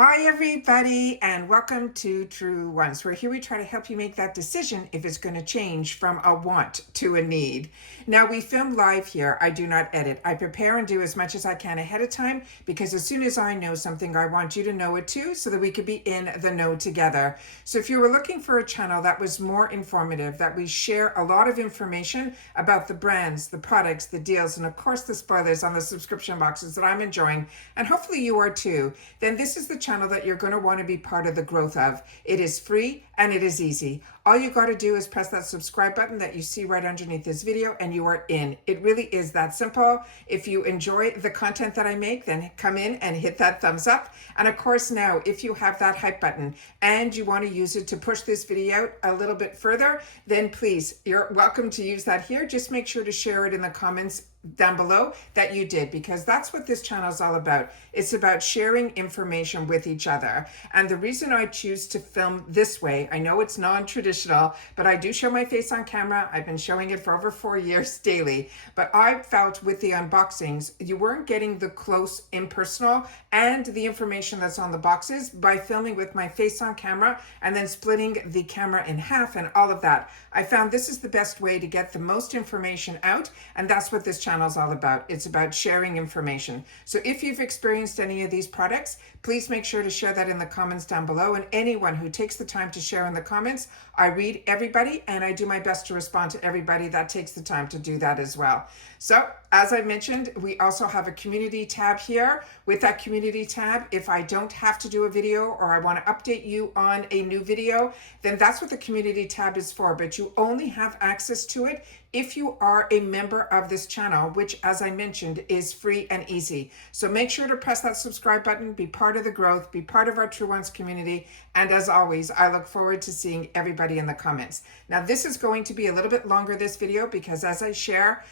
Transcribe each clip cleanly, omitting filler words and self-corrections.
Hi, everybody, and welcome to Truewants, where here we try to help you make that decision if it's going to change from a want to a need. Now, we film live here. I do not edit. I prepare and do as much as I can ahead of time because as soon as I know something, I want you to know it too so that we could be in the know together. So if you were looking for a channel that was more informative, that we share a lot of information about the brands, the products, the deals, and of course the spoilers on the subscription boxes that I'm enjoying, and hopefully you are too, then this is the channel that you're going to want to be part of the growth of. It is free and it is easy. All you got to do is press that subscribe button that you see right underneath this video and you are in. It really is that simple. If you enjoy the content that I make, then come in and hit that thumbs up. And of course now, if you have that hype button and you want to use it to push this video out a little bit further, then please, you're welcome to use that here. Just make sure to share it in the comments down below that you did, because that's what this channel is all about. It's about sharing information with each other. And the reason I choose to film this way, I know it's non-traditional, but I do show my face on camera. I've been showing it for over 4 years daily, but I felt with the unboxings, you weren't getting the close impersonal and the information that's on the boxes by filming with my face on camera and then splitting the camera in half and all of that. I found this is the best way to get the most information out, and that's what this channel is all about. It's about sharing information. So if you've experienced any of these products, please make sure to share that in the comments down below. And anyone who takes the time to share in the comments, I read everybody and I do my best to respond to everybody that takes the time to do that as well. So as I mentioned, we also have a community tab here. With that community tab, if I don't have to do a video or I want to update you on a new video, then that's what the community tab is for. But you only have access to it if you are a member of this channel, which, as I mentioned, is free and easy. So make sure to press that subscribe button, be part of the growth, be part of our Truewants community. And as always, I look forward to seeing everybody in the comments. Now, this is going to be a little bit longer, this video, because as I share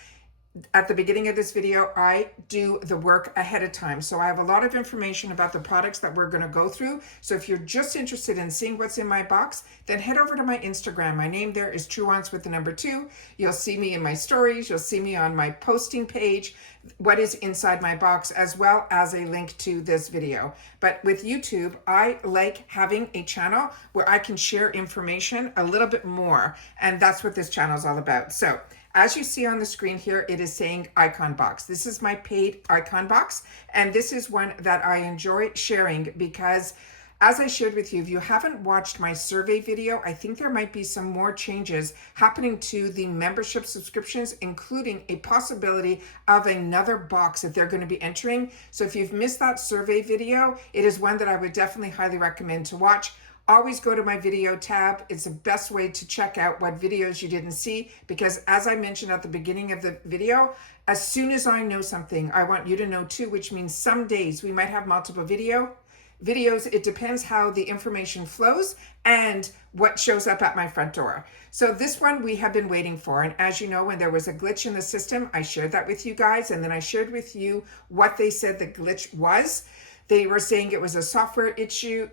at the beginning of this video, I do the work ahead of time. So I have a lot of information about the products that we're going to go through. So if you're just interested in seeing what's in my box, then head over to my Instagram. My name there is Truewants with the number 2. You'll see me in my stories. You'll see me on my posting page, what is inside my box, as well as a link to this video. But with YouTube, I like having a channel where I can share information a little bit more. And that's what this channel is all about. So as you see on the screen here, it is saying icon box. This is my paid icon box, and this is one that I enjoy sharing because, as I shared with you, if you haven't watched my survey video, I think there might be some more changes happening to the membership subscriptions, including a possibility of another box that they're going to be entering. So if you've missed that survey video, it is one that I would definitely highly recommend to watch. Always go to my video tab. It's the best way to check out what videos you didn't see, because as I mentioned at the beginning of the video, as soon as I know something, I want you to know too, which means some days we might have multiple videos. It depends how the information flows and what shows up at my front door. So this one we have been waiting for. And as you know, when there was a glitch in the system, I shared that with you guys. And then I shared with you what they said the glitch was. They were saying it was a software issue,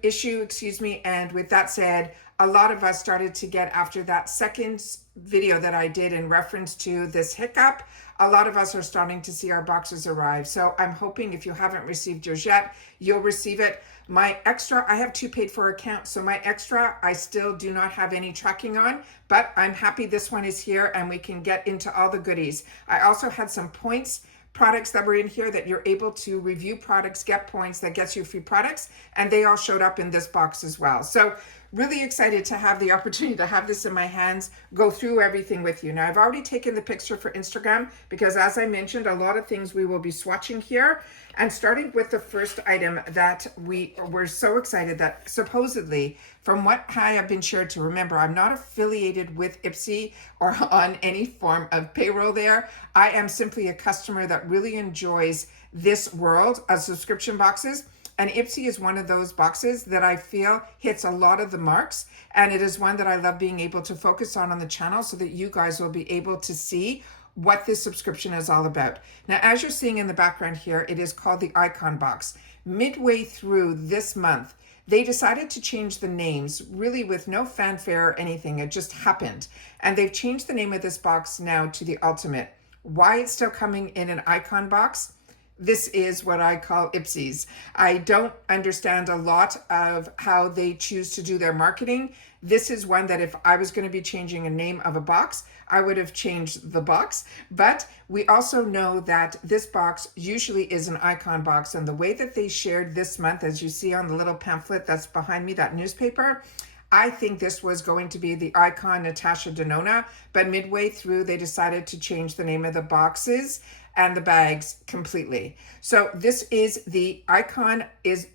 and with that said, a lot of us started to get, after that second video that I did in reference to this hiccup, a lot of us are starting to see our boxes arrive. So I'm hoping if you haven't received yours yet, you'll receive it. My extra, I have 2 paid for accounts, so my extra, I still do not have any tracking on, but I'm happy this one is here and we can get into all the goodies. I also had some points products that were in here that you're able to review products, get points that gets you free products, and they all showed up in this box as well. So really excited to have the opportunity to have this in my hands, go through everything with you. Now, I've already taken the picture for Instagram because, as I mentioned, a lot of things we will be swatching here. And starting with the first item that we were so excited that supposedly, from what I have been shared to, remember, I'm not affiliated with IPSY or on any form of payroll there. I am simply a customer that really enjoys this world of subscription boxes. And IPSY is one of those boxes that I feel hits a lot of the marks. And it is one that I love being able to focus on the channel so that you guys will be able to see what this subscription is all about. Now, as you're seeing in the background here, it is called the Icon Box. Midway through this month, they decided to change the names, really with no fanfare or anything. It just happened. And they've changed the name of this box now to the Ultimate. Why it's still coming in an Icon Box? This is what I call IPSYs. I don't understand a lot of how they choose to do their marketing. This is one that if I was going to be changing a name of a box, I would have changed the box. But we also know that this box usually is an icon box. And the way that they shared this month, as you see on the little pamphlet that's behind me, that newspaper, I think this was going to be the icon Natasha Denona, but midway through they decided to change the name of the boxes and the bags completely. So this is the icon is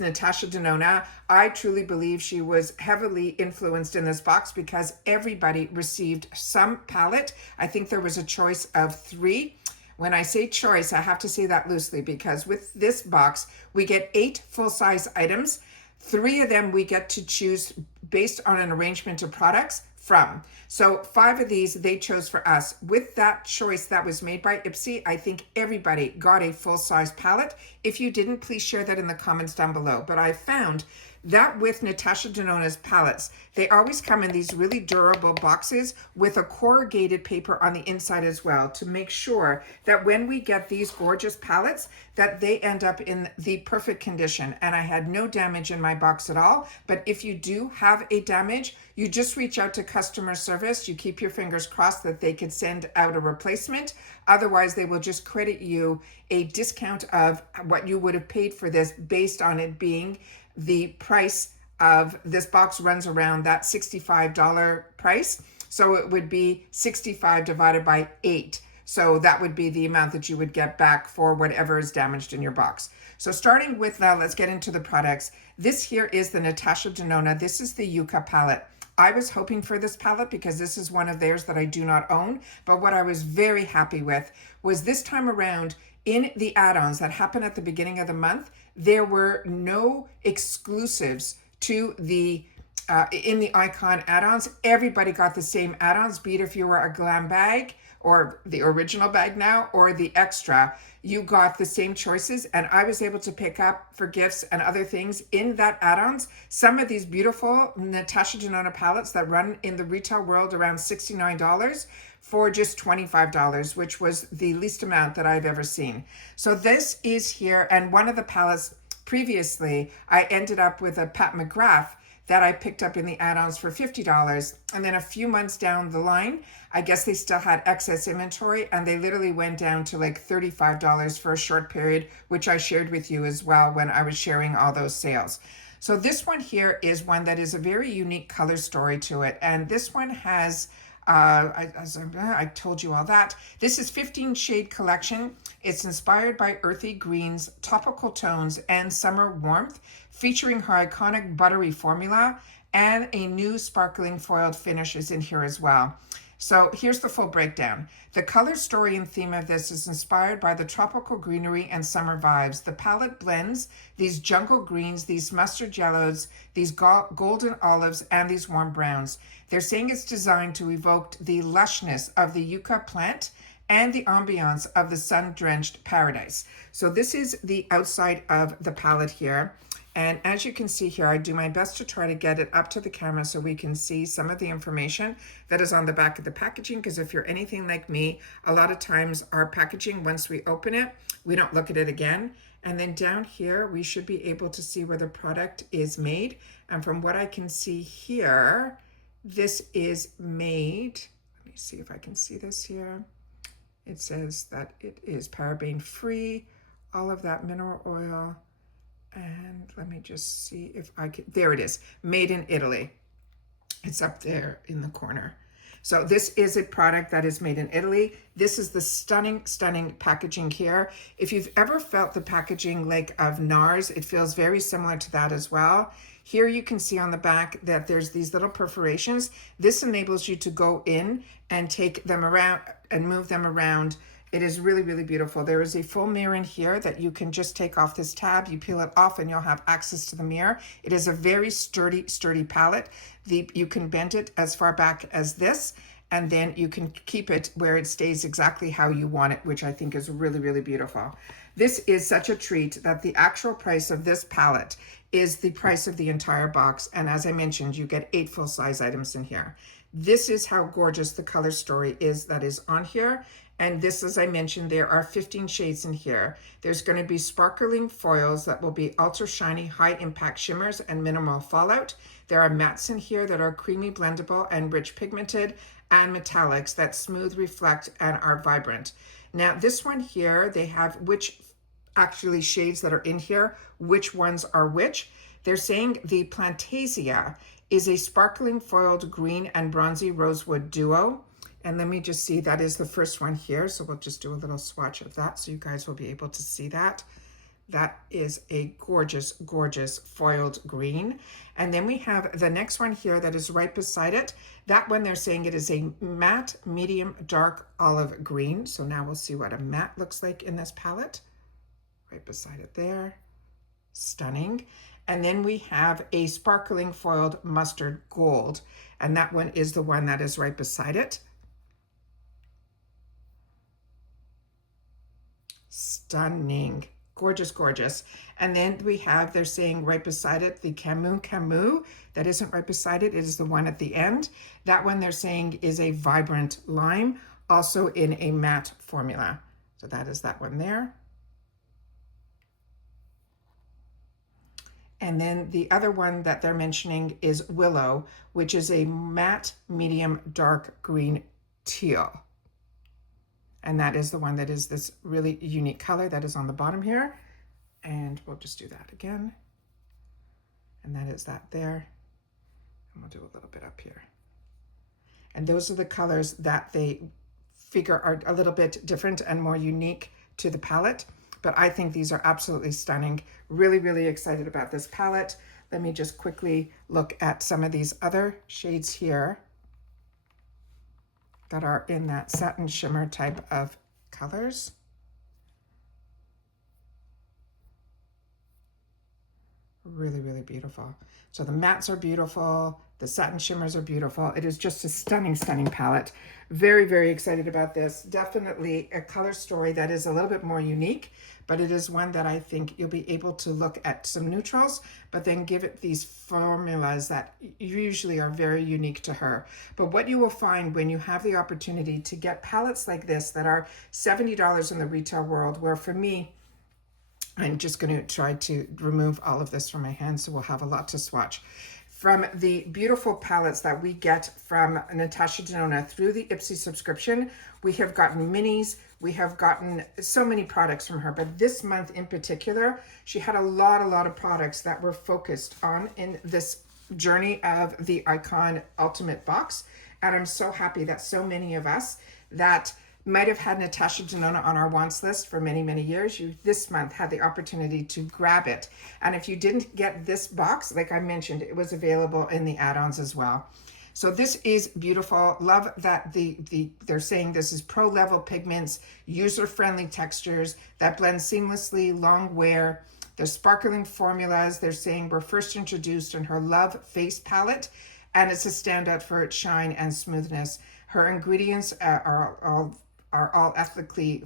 Natasha Denona. I truly believe she was heavily influenced in this box because everybody received some palette. I think there was a choice of 3. When I say choice, I have to say that loosely because with this box, we get 8 full-size items. 3 of them we get to choose based on an arrangement of products from. So 5 of these they chose for us. With that choice that was made by IPSY, I think everybody got a full-size palette. If you didn't, please share that in the comments down below. But I found that with Natasha Denona's palettes, they always come in these really durable boxes with a corrugated paper on the inside as well to make sure that when we get these gorgeous palettes, that they end up in the perfect condition. And I had no damage in my box at all. But if you do have a damage, you just reach out to customer service. You keep your fingers crossed that they could send out a replacement. Otherwise, they will just credit you a discount of what you would have paid for this based on it being the price of this box runs around that $65 price. So it would be 65 divided by 8. So that would be the amount that you would get back for whatever is damaged in your box. So starting with now, let's get into the products. This here is the Natasha Denona. This is the Yucca palette. I was hoping for this palette because this is one of theirs that I do not own. But what I was very happy with was this time around in the add-ons that happened at the beginning of the month, there were no exclusives to the in the icon add-ons. Everybody got the same add-ons, be it if you were a glam bag or the original bag now or the extra, you got the same choices. And I was able to pick up for gifts and other things in that add-ons some of these beautiful Natasha Denona palettes that run in the retail world around $69 for just $25, which was the least amount that I've ever seen. So this is here, and one of the palettes previously, I ended up with a Pat McGrath that I picked up in the add-ons for $50. And then a few months down the line, I guess they still had excess inventory and they literally went down to like $35 for a short period, which I shared with you as well when I was sharing all those sales. So this one here is one that is a very unique color story to it. And this one has I told you all that. This is 15 shade collection. It's inspired by earthy greens, topical tones, and summer warmth, featuring her iconic buttery formula, and a new sparkling foiled finish is in here as well. So here's the full breakdown. The color story and theme of this is inspired by the tropical greenery and summer vibes. The palette blends these jungle greens, these mustard yellows, these golden olives, and these warm browns. They're saying it's designed to evoke the lushness of the yucca plant and the ambiance of the sun-drenched paradise. So this is the outside of the palette here. And as you can see here, I do my best to try to get it up to the camera so we can see some of the information that is on the back of the packaging, because if you're anything like me, a lot of times our packaging, once we open it, we don't look at it again. And then down here, we should be able to see where the product is made. And from what I can see here, this is made, let me see if I can see this here. It says that it is paraben free, all of that mineral oil. And let me just see if I can, there it is, made in Italy. It's up there in the corner. So this is a product that is made in Italy. This is the stunning, stunning packaging here. If you've ever felt the packaging like of NARS, it feels very similar to that as well. Here you can see on the back that there's these little perforations. This enables you to go in and take them around and move them around. It is really, really beautiful. There is a full mirror in here that you can just take off this tab. You peel it off and you'll have access to the mirror. It is a very sturdy, sturdy palette. You can bend it as far back as this, and then you can keep it where it stays exactly how you want it, which I think is really, really beautiful. This is such a treat that the actual price of this palette is the price of the entire box. And as I mentioned, you get 8 full-size items in here. This is how gorgeous the color story is that is on here. And this, as I mentioned, there are 15 shades in here. There's going to be sparkling foils that will be ultra shiny, high impact shimmers and minimal fallout. There are mattes in here that are creamy, blendable, and rich pigmented, and metallics that smooth, reflect, and are vibrant. Now, this one here, they have which actually shades that are in here, which ones are which. They're saying the Plantasia is a sparkling foiled green and bronzy rosewood duo. And let me just see, that is the first one here. So we'll just do a little swatch of that so you guys will be able to see that. That is a gorgeous, gorgeous foiled green. And then we have the next one here that is right beside it. That one they're saying it is a matte, medium, dark olive green. So now we'll see what a matte looks like in this palette. Right beside it there. Stunning. And then we have a sparkling foiled mustard gold. And that one is the one that is right beside it. Stunning. Gorgeous, gorgeous. And then we have, they're saying right beside it, the Camus. That isn't right beside it. It is the one at the end. That one they're saying is a vibrant lime, also in a matte formula. So that is that one there. And then the other one that they're mentioning is Willow, which is a matte, medium, dark green teal. And that is the one that is this really unique color that is on the bottom here. And we'll just do that again. And that is that there. And we'll do a little bit up here. And those are the colors that they figure are a little bit different and more unique to the palette. But I think these are absolutely stunning. Really, really excited about this palette. Let me just quickly look at some of these other shades here that are in that satin shimmer type of colors. Really, really beautiful. So the mattes are beautiful. The satin shimmers are beautiful. It is just a stunning, stunning palette. Very, very excited about this. Definitely a color story that is a little bit more unique, but it is one that I think you'll be able to look at some neutrals, but then give it these formulas that usually are very unique to her. But what you will find when you have the opportunity to get palettes like this that are $70 in the retail world, where for me, I'm just going to try to remove all of this from my hands so we'll have a lot to swatch. From the beautiful palettes that we get from Natasha Denona through the IPSY subscription, we have gotten minis, we have gotten so many products from her, but this month in particular, she had a lot of products that were focused on in this journey of the Icon Ultimate Box. And I'm so happy that so many of us that might have had Natasha Denona on our wants list for many, many years, you this month had the opportunity to grab it. And if you didn't get this box, like I mentioned, it was available in the add-ons as well. So this is beautiful. Love that they're saying this is pro-level pigments, user-friendly textures that blend seamlessly, long wear. They're sparkling formulas. They're saying were first introduced in her Love Face palette, and it's a standout for its shine and smoothness. Her ingredients are all ethically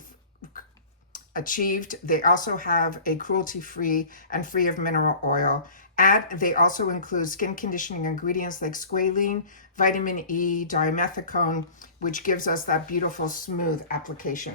achieved. They also have a cruelty-free and free of mineral oil. They also include skin conditioning ingredients like squalene, vitamin E, dimethicone, which gives us that beautiful smooth application.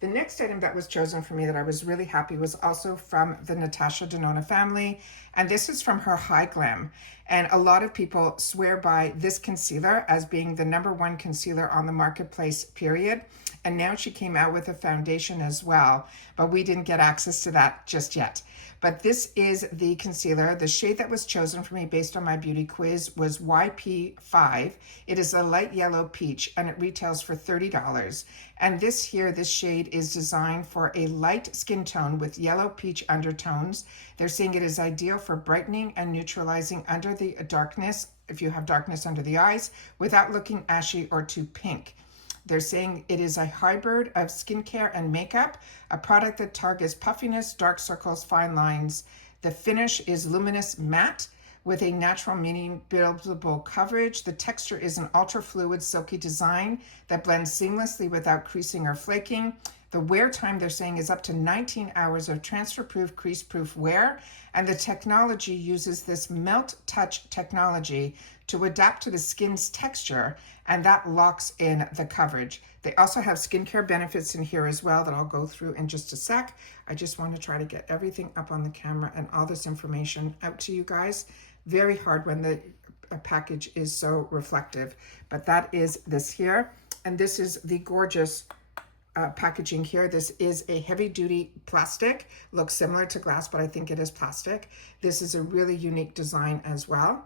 The next item that was chosen for me that I was really happy was also from the Natasha Denona family, and this is from her High Glam. And a lot of people swear by this concealer as being the #1 concealer on the marketplace, period. And now she came out with a foundation as well, but we didn't get access to that just yet. But this is the concealer. The shade that was chosen for me based on my beauty quiz was YP5. It is a light yellow peach and it retails for $30. And this shade is designed for a light skin tone with yellow peach undertones. They're saying it is ideal for brightening and neutralizing under the darkness, if you have darkness under the eyes, without looking ashy or too pink. They're saying it is a hybrid of skincare and makeup, a product that targets puffiness, dark circles, fine lines. The finish is luminous matte with a natural medium buildable coverage. The texture is an ultra fluid, silky design that blends seamlessly without creasing or flaking. The wear time they're saying is up to 19 hours of transfer-proof, crease-proof wear. And the technology uses this melt touch technology to adapt to the skin's texture, and that locks in the coverage. They also have skincare benefits in here as well that I'll go through in just a sec. I just want to try to get everything up on the camera and all this information out to you guys. Very hard when the package is so reflective, but that is this here. And this is the gorgeous packaging here. This is a heavy duty plastic, looks similar to glass, but I think it is plastic. This is a really unique design as well.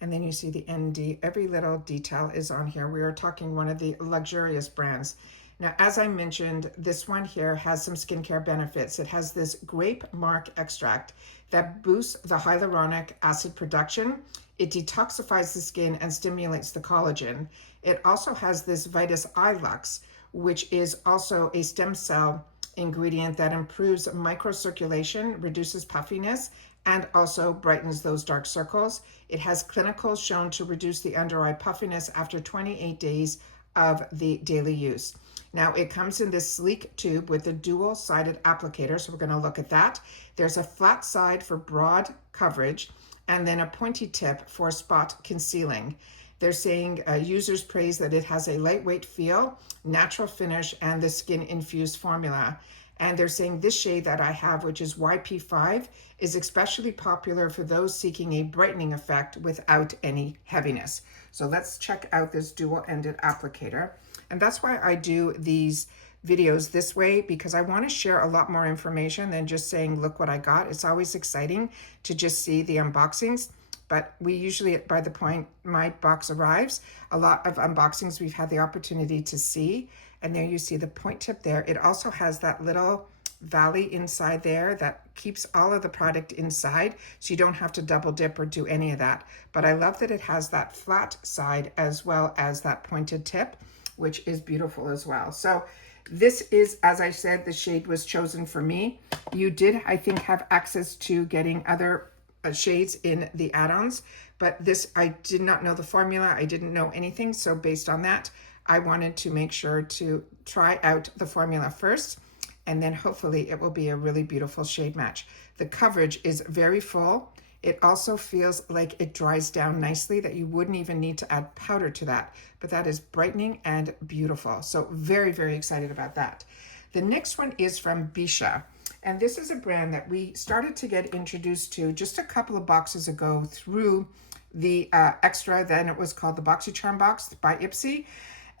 And then you see the ND, every little detail is on here. We are talking one of the luxurious brands. Now, as I mentioned, this one here has some skincare benefits. It has this grape mark extract that boosts the hyaluronic acid production. It detoxifies the skin and stimulates the collagen. It also has this Vitus Ilux, which is also a stem cell ingredient that improves microcirculation, reduces puffiness, and also brightens those dark circles. It has clinicals shown to reduce the under eye puffiness after 28 days of the daily use. Now, it comes in this sleek tube with a dual-sided applicator, so we're going to look at that. There's a flat side for broad coverage, and then a pointy tip for spot concealing. They're saying users praise that it has a lightweight feel, natural finish, and the skin-infused formula. And they're saying this shade that I have, which is YP5, is especially popular for those seeking a brightening effect without any heaviness. So let's check out this dual-ended applicator. And that's why I do these videos this way, because I want to share a lot more information than just saying, look what I got. It's always exciting to just see the unboxings. But we usually, by the point my box arrives, a lot of unboxings we've had the opportunity to see. And there you see the point tip there. It also has that little valley inside there that keeps all of the product inside, so you don't have to double dip or do any of that. But I love that it has that flat side as well as that pointed tip, which is beautiful as well. So this is, as I said, the shade was chosen for me. You did, I think, have access to getting other shades in the add-ons, but this, I did not know the formula. I didn't know anything. So based on that, I wanted to make sure to try out the formula first, and then hopefully it will be a really beautiful shade match. The coverage is very full. It also feels like it dries down nicely, that you wouldn't even need to add powder to that, but that is brightening and beautiful. So very, very excited about that. The next one is from Bisha. And this is a brand that we started to get introduced to just a couple of boxes ago through the extra, then it was called the BoxyCharm box by IPSY.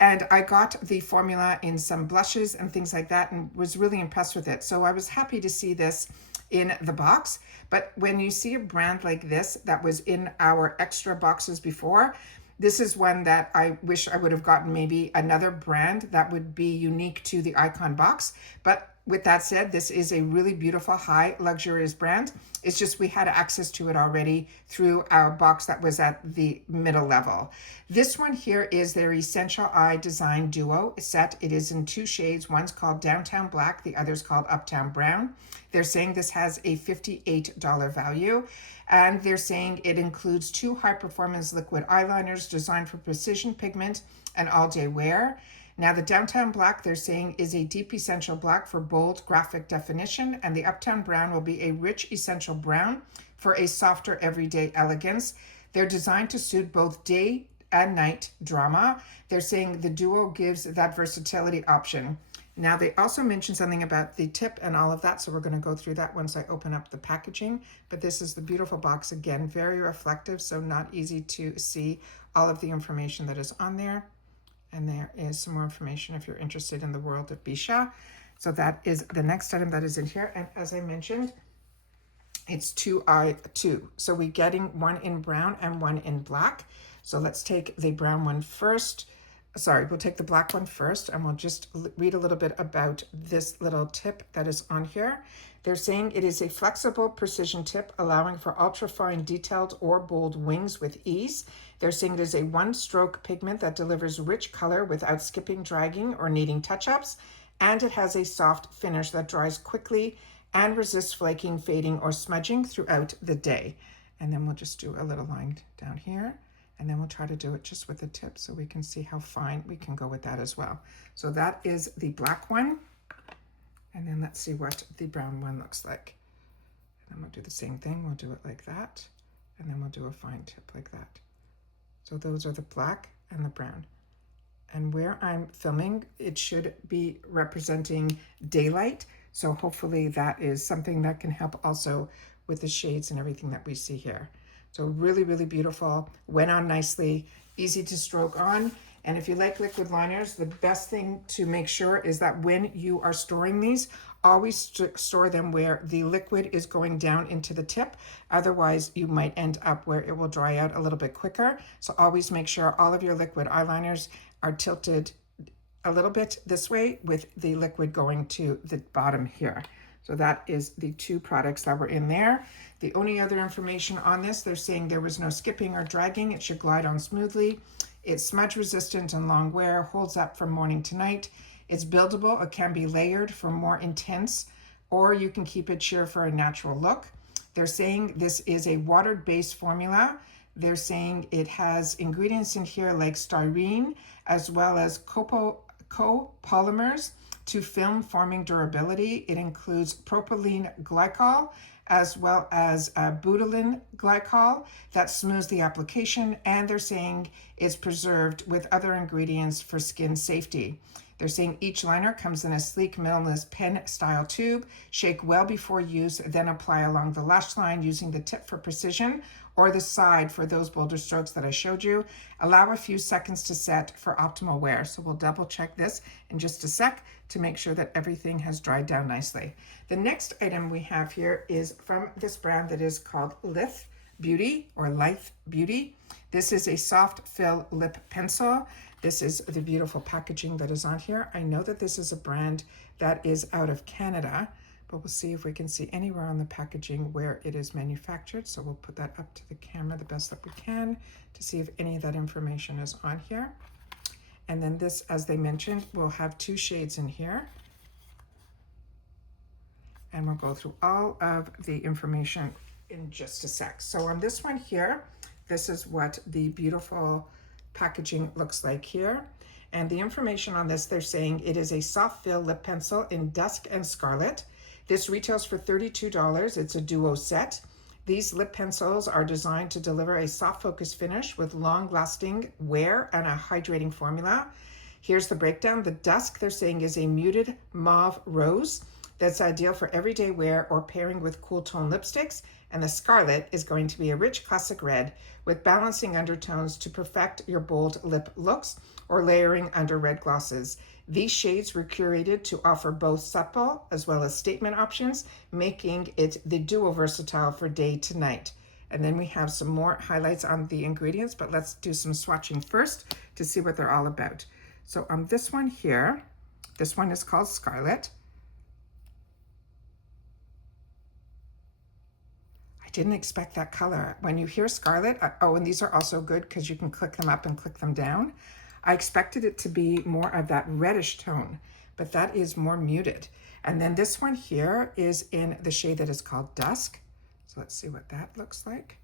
And I got the formula in some blushes and things like that and was really impressed with it. So I was happy to see this in the box. But when you see a brand like this that was in our extra boxes before, this is one that I wish I would have gotten maybe another brand that would be unique to the Icon box. But with that said, this is a really beautiful, high, luxurious brand. It's just we had access to it already through our box that was at the middle level. This one here is their Essential Eye Design Duo set. It is in two shades. One's called Downtown Black, the other's called Uptown Brown. They're saying this has a $58 value. And they're saying it includes 2 high-performance liquid eyeliners designed for precision pigment and all-day wear. Now, the Downtown Black, they're saying, is a deep essential black for bold graphic definition, and the Uptown Brown will be a rich essential brown for a softer everyday elegance. They're designed to suit both day and night drama. They're saying the duo gives that versatility option. Now, they also mentioned something about the tip and all of that, so we're going to go through that once I open up the packaging. But this is the beautiful box, again, very reflective, so not easy to see all of the information that is on there. And there is some more information if you're interested in the world of Bisha. So that is the next item that is in here. And as I mentioned, it's 2i2. So we're getting one in brown and one in black. So let's take the brown one first. Sorry, we'll take the black one first, and we'll just read a little bit about this little tip that is on here. They're saying it is a flexible precision tip allowing for ultra-fine detailed or bold wings with ease. They're saying it is a one-stroke pigment that delivers rich color without skipping, dragging, or needing touch-ups, and it has a soft finish that dries quickly and resists flaking, fading, or smudging throughout the day. And then we'll just do a little line down here. And then we'll try to do it just with the tip so we can see how fine we can go with that as well. So that is the black one. And then let's see what the brown one looks like. And then we'll do the same thing. We'll do it like that. And then we'll do a fine tip like that. So those are the black and the brown. And where I'm filming, it should be representing daylight. So hopefully that is something that can help also with the shades and everything that we see here. So really, really beautiful, went on nicely, easy to stroke on. And if you like liquid liners, the best thing to make sure is that when you are storing these, always store them where the liquid is going down into the tip. Otherwise, you might end up where it will dry out a little bit quicker. So always make sure all of your liquid eyeliners are tilted a little bit this way with the liquid going to the bottom here. So that is the two products that were in there. The only other information on this, they're saying there was no skipping or dragging. It should glide on smoothly. It's smudge resistant and long wear, holds up from morning to night. It's buildable. It can be layered for more intense, or you can keep it sheer for a natural look. They're saying this is a water-based formula. They're saying it has ingredients in here like styrene, as well as copolymers to film forming durability. It includes propylene glycol as well as butylene glycol that smooths the application, and they're saying it's preserved with other ingredients for skin safety. They're saying each liner comes in a sleek minimalist pen style tube. Shake well before use, then apply along the lash line using the tip for precision or the side for those bolder strokes that I showed you. Allow a few seconds to set for optimal wear. So we'll double check this in just a sec to make sure that everything has dried down nicely. The next item we have here is from this brand that is called Lithe Beauty or Lithe Beauty. This is a soft fill lip pencil. This is the beautiful packaging that is on here. I know that this is a brand that is out of Canada, but we'll see if we can see anywhere on the packaging where it is manufactured. So we'll put that up to the camera the best that we can to see if any of that information is on here. And then this, as they mentioned, will have two shades in here. And we'll go through all of the information in just a sec. So on this one here, this is what the beautiful packaging looks like here. And the information on this, they're saying it is a soft fill lip pencil in dusk and scarlet. This retails for $32. It's a duo set. These lip pencils are designed to deliver a soft focus finish with long lasting wear and a hydrating formula. Here's the breakdown. The dusk, they're saying, is a muted mauve rose that's ideal for everyday wear or pairing with cool tone lipsticks. And the scarlet is going to be a rich classic red with balancing undertones to perfect your bold lip looks or layering under red glosses. These shades were curated to offer both supple as well as statement options, making it the duo versatile for day to night. And then we have some more highlights on the ingredients, but let's do some swatching first to see what they're all about. So on this one here, this one is called Scarlet. I didn't expect that color. When you hear Scarlet, oh, and these are also good because you can click them up and click them down. I expected it to be more of that reddish tone, but that is more muted. And then this one here is in the shade that is called Dusk. So let's see what that looks like.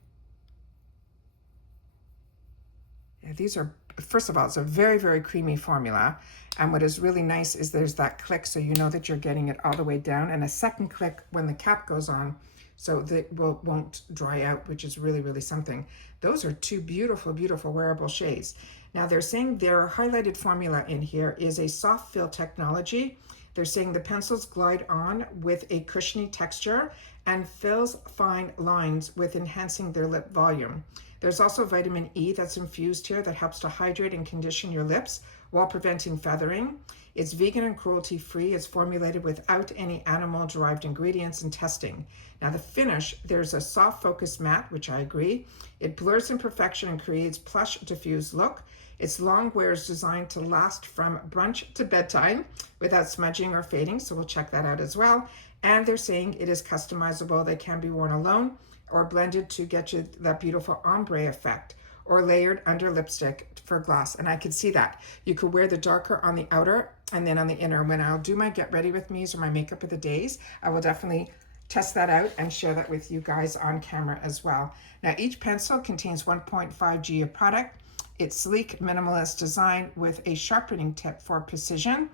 Yeah, these are, first of all, it's a very, very creamy formula. And what is really nice is there's that click, so you know that you're getting it all the way down, and a second click when the cap goes on, so that won't dry out, which is really, really something. Those are two beautiful, beautiful wearable shades. Now they're saying their highlighted formula in here is a soft fill technology. They're saying the pencils glide on with a cushiony texture and fills fine lines with enhancing their lip volume. There's also vitamin E that's infused here that helps to hydrate and condition your lips while preventing feathering. It's vegan and cruelty-free. It's formulated without any animal-derived ingredients and testing. Now the finish, there's a soft focus matte, which I agree. It blurs imperfection and creates plush diffused look. Its long wear is designed to last from brunch to bedtime without smudging or fading, so we'll check that out as well. And they're saying it is customizable. They can be worn alone or blended to get you that beautiful ombre effect, or layered under lipstick for gloss. And I could see that. You could wear the darker on the outer and then on the inner. When I'll do my get ready with me's or my makeup of the days, I will definitely test that out and share that with you guys on camera as well. Now, each pencil contains 1.5 G of product. It's sleek, minimalist design with a sharpening tip for precision.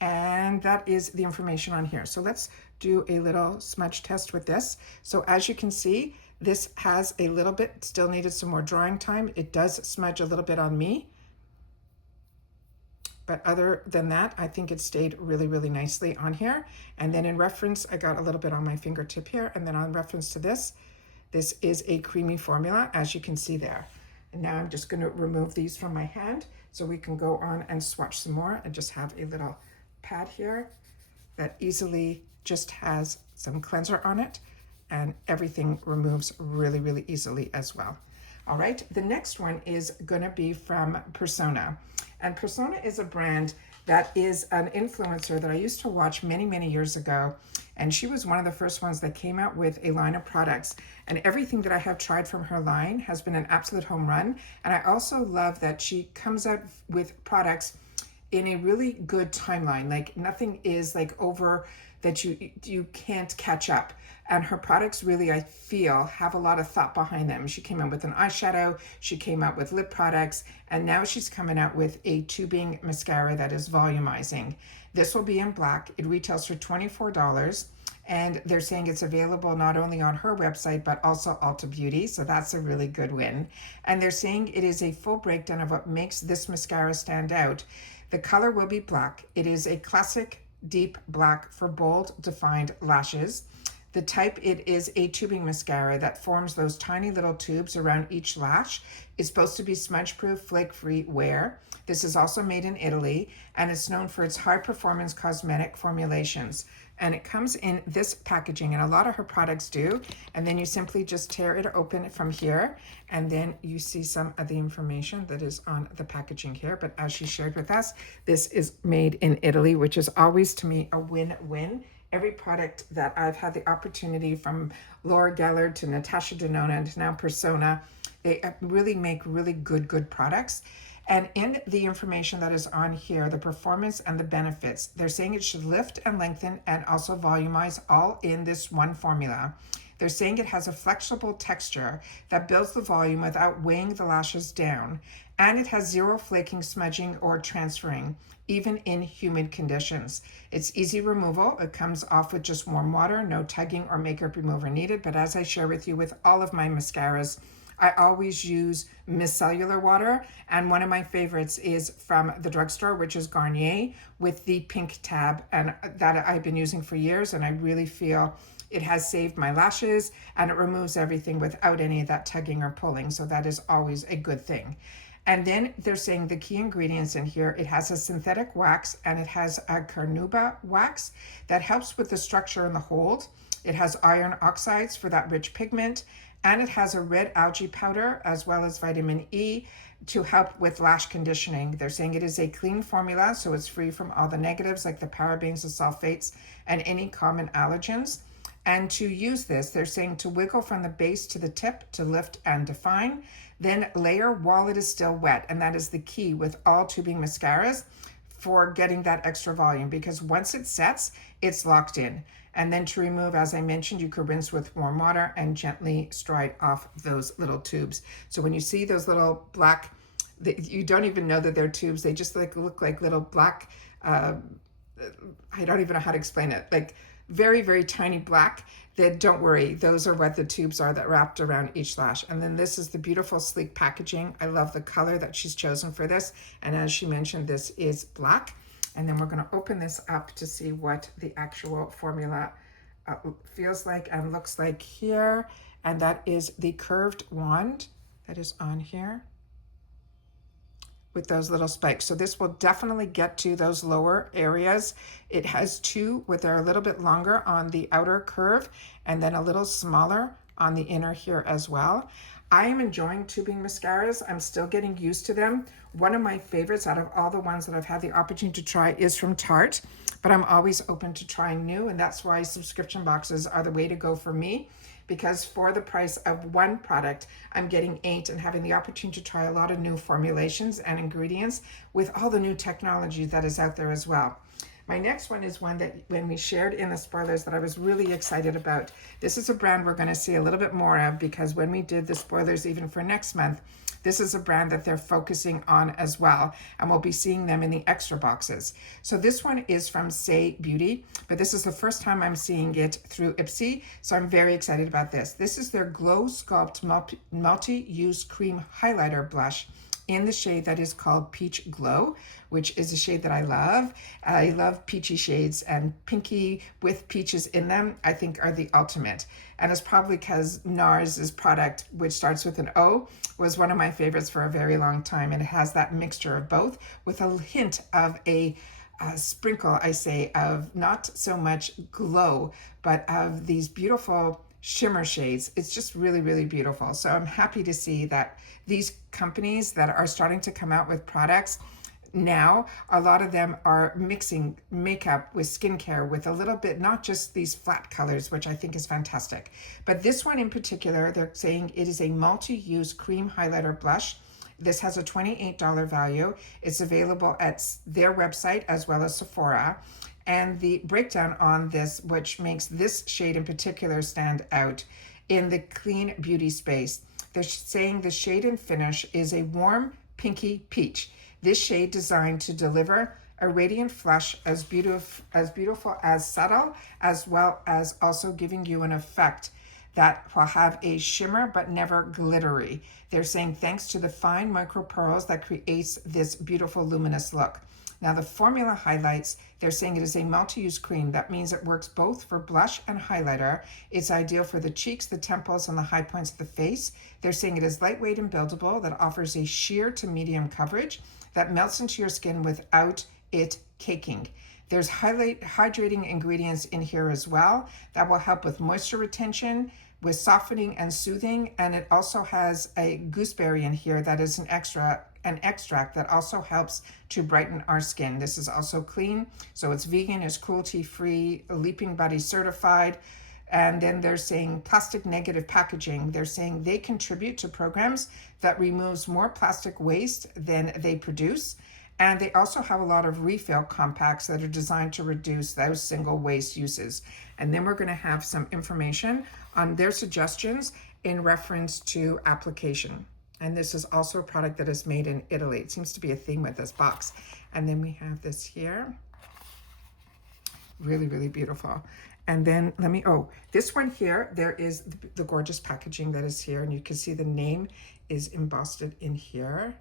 And that is the information on here. So let's do a little smudge test with this. So as you can see, this has a little bit, still needed some more drying time. It does smudge a little bit on me. But other than that, I think it stayed really, really nicely on here. And then in reference, I got a little bit on my fingertip here. And then on reference to this, this is a creamy formula, as you can see there. And now I'm just gonna remove these from my hand so we can go on and swatch some more. I just have a little pad here that easily just has some cleanser on it, and everything removes really, really easily as well. All right, the next one is gonna be from Persona. And Persona is a brand that is an influencer that I used to watch many, many years ago. And she was one of the first ones that came out with a line of products. And everything that I have tried from her line has been an absolute home run. And I also love that she comes out with products in a really good timeline. Like nothing is like over that you can't catch up. And her products really, I feel, have a lot of thought behind them. She came out with an eyeshadow, she came out with lip products, and now she's coming out with a tubing mascara that is volumizing. This will be in black. It retails for $24. And they're saying it's available not only on her website, but also Ulta Beauty. So that's a really good win. And they're saying it is a full breakdown of what makes this mascara stand out. The color will be black. It is a classic deep black for bold, defined lashes. The type, it is a tubing mascara that forms those tiny little tubes around each lash. It's supposed to be smudge-proof, flake-free wear. This is also made in Italy, and it's known for its high-performance cosmetic formulations. And it comes in this packaging, and a lot of her products do. And then you simply just tear it open from here, and then you see some of the information that is on the packaging here. But as she shared with us, this is made in Italy, which is always, to me, a win-win. Every product that I've had the opportunity, from Laura Geller to Natasha Denona to now Persona, they really make really good products. And in the information that is on here, the performance and the benefits, they're saying it should lift and lengthen and also volumize all in this one formula. They're saying it has a flexible texture that builds the volume without weighing the lashes down. And it has zero flaking, smudging, or transferring, even in humid conditions. It's easy removal. It comes off with just warm water, no tugging or makeup remover needed. But as I share with you with all of my mascaras, I always use micellar water, and one of my favorites is from the drugstore, which is Garnier, with the pink tab, and that I've been using for years, and I really feel it has saved my lashes, and it removes everything without any of that tugging or pulling, so that is always a good thing. And then they're saying the key ingredients in here, it has a synthetic wax, and it has a carnauba wax that helps with the structure and the hold. It has iron oxides for that rich pigment, and it has a red algae powder as well as vitamin E to help with lash conditioning. They're saying it is a clean formula, so it's free from all the negatives like the parabens, the sulfates, and any common allergens. And to use this, they're saying to wiggle from the base to the tip to lift and define, then layer while it is still wet. And that is the key with all tubing mascaras for getting that extra volume, because once it sets, it's locked in. And then to remove, as I mentioned, you could rinse with warm water and gently stride off those little tubes. So when you see those little black, you don't even know that they're tubes. They just look like little black, I don't even know how to explain it, like very tiny black. That, don't worry, those are what the tubes are that wrapped around each lash. And then this is the beautiful sleek packaging. I love the color that she's chosen for this. And as she mentioned, this is black. And then we're going to open this up to see what the actual formula feels like and looks like here. And that is the curved wand that is on here with those little spikes. So this will definitely get to those lower areas. It has two where they're a little bit longer on the outer curve and then a little smaller on the inner here as well. I am enjoying tubing mascaras. I'm still getting used to them. One of my favorites out of all the ones that I've had the opportunity to try is from Tarte, but I'm always open to trying new, and that's why subscription boxes are the way to go for me, because for the price of one product, I'm getting 8 and having the opportunity to try a lot of new formulations and ingredients with all the new technology that is out there as well. My next one is one that when we shared in the spoilers that I was really excited about. This is a brand we're going to see a little bit more of because when we did the spoilers even for next month, this is a brand that they're focusing on as well, and we'll be seeing them in the extra boxes. So this one is from Saie Beauty, but this is the first time I'm seeing it through IPSY, so I'm very excited about this. This is their Glow Sculpt Multi-Use Cream Highlighter Blush in the shade that is called Peach Glow, which is a shade that I love. I love peachy shades, and pinky with peaches in them, I think are the ultimate. And it's probably because NARS's product, which starts with an O, was one of my favorites for a very long time. And it has that mixture of both with a hint of a sprinkle, I say, of not so much glow, but of these beautiful shimmer shades. It's just really, really beautiful. So I'm happy to see that these companies that are starting to come out with products now, a lot of them are mixing makeup with skincare with a little bit, not just these flat colors, which I think is fantastic. But this one in particular, they're saying it is a multi-use cream highlighter blush. This has a $28 value. It's available at their website as well as Sephora. And the breakdown on this, which makes this shade in particular stand out in the clean beauty space, they're saying the shade and finish is a warm pinky peach. This shade designed to deliver a radiant flush as beautiful as subtle, as well as also giving you an effect that will have a shimmer but never glittery. They're saying thanks to the fine micro pearls that creates this beautiful luminous look. Now the formula highlights, they're saying it is a multi-use cream. That means it works both for blush and highlighter. It's ideal for the cheeks, the temples, and the high points of the face. They're saying it is lightweight and buildable, that offers a sheer to medium coverage, that melts into your skin without it caking. There's hydrating ingredients in here as well that will help with moisture retention, with softening and soothing, and it also has a gooseberry in here that is an extract that also helps to brighten our skin. This is also clean, so it's vegan, it's cruelty-free, Leaping Buddy certified. And then they're saying plastic negative packaging. They're saying they contribute to programs that removes more plastic waste than they produce. And they also have a lot of refill compacts that are designed to reduce those single waste uses. And then we're going to have some information on their suggestions in reference to application. And this is also a product that is made in Italy. It seems to be a theme with this box. And then we have this here. Really, really beautiful. And then this one here, there is the gorgeous packaging that is here, and you can see the name is embossed in here.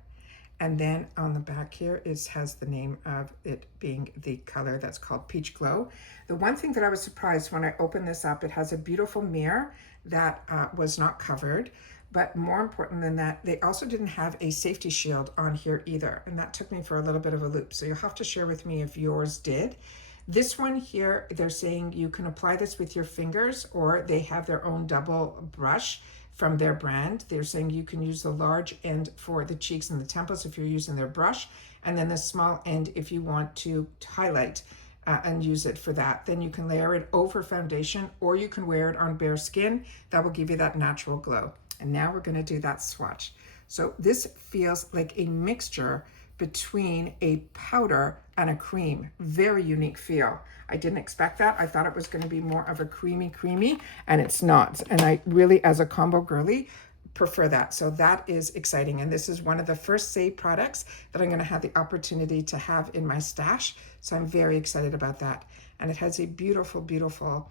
And then on the back here, it has the name of it being the color that's called Peach Glow. The one thing that I was surprised when I opened this up, it has a beautiful mirror that was not covered. But more important than that, they also didn't have a safety shield on here either. And that took me for a little bit of a loop. So you'll have to share with me if yours did. This one here, they're saying you can apply this with your fingers, or they have their own double brush from their brand. They're saying you can use the large end for the cheeks and the temples if you're using their brush, and then the small end if you want to highlight and use it for that. Then you can layer it over foundation, or you can wear it on bare skin. That will give you that natural glow. And now we're going to do that swatch. So this feels like a mixture between a powder and a cream. Very unique feel. I didn't expect that. I thought it was going to be more of a creamy, and it's not. And I really, as a combo girly, prefer that. So that is exciting. And this is one of the first Saie products that I'm going to have the opportunity to have in my stash. So I'm very excited about that. And it has a beautiful, beautiful,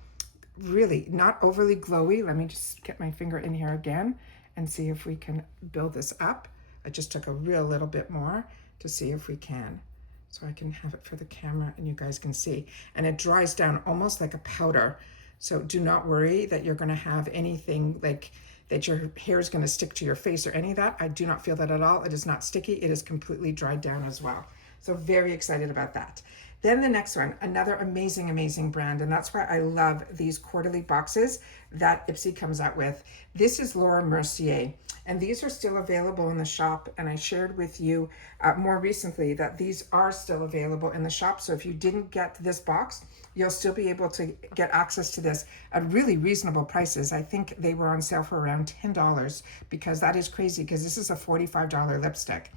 really not overly glowy. Let me just get my finger in here again and see if we can build this up. I just took a real little bit more to see if we can. So I can have it for the camera and you guys can see. And it dries down almost like a powder. So do not worry that you're gonna have anything like that your hair is gonna stick to your face or any of that. I do not feel that at all. It is not sticky. It is completely dried down as well. So very excited about that. Then the next one, another amazing, amazing brand. And that's why I love these quarterly boxes that IPSY comes out with. This is Laura Mercier. And these are still available in the shop. And I shared with you more recently that these are still available in the shop. So if you didn't get this box, you'll still be able to get access to this at really reasonable prices. I think they were on sale for around $10 because that is crazy because this is a $45 lipstick.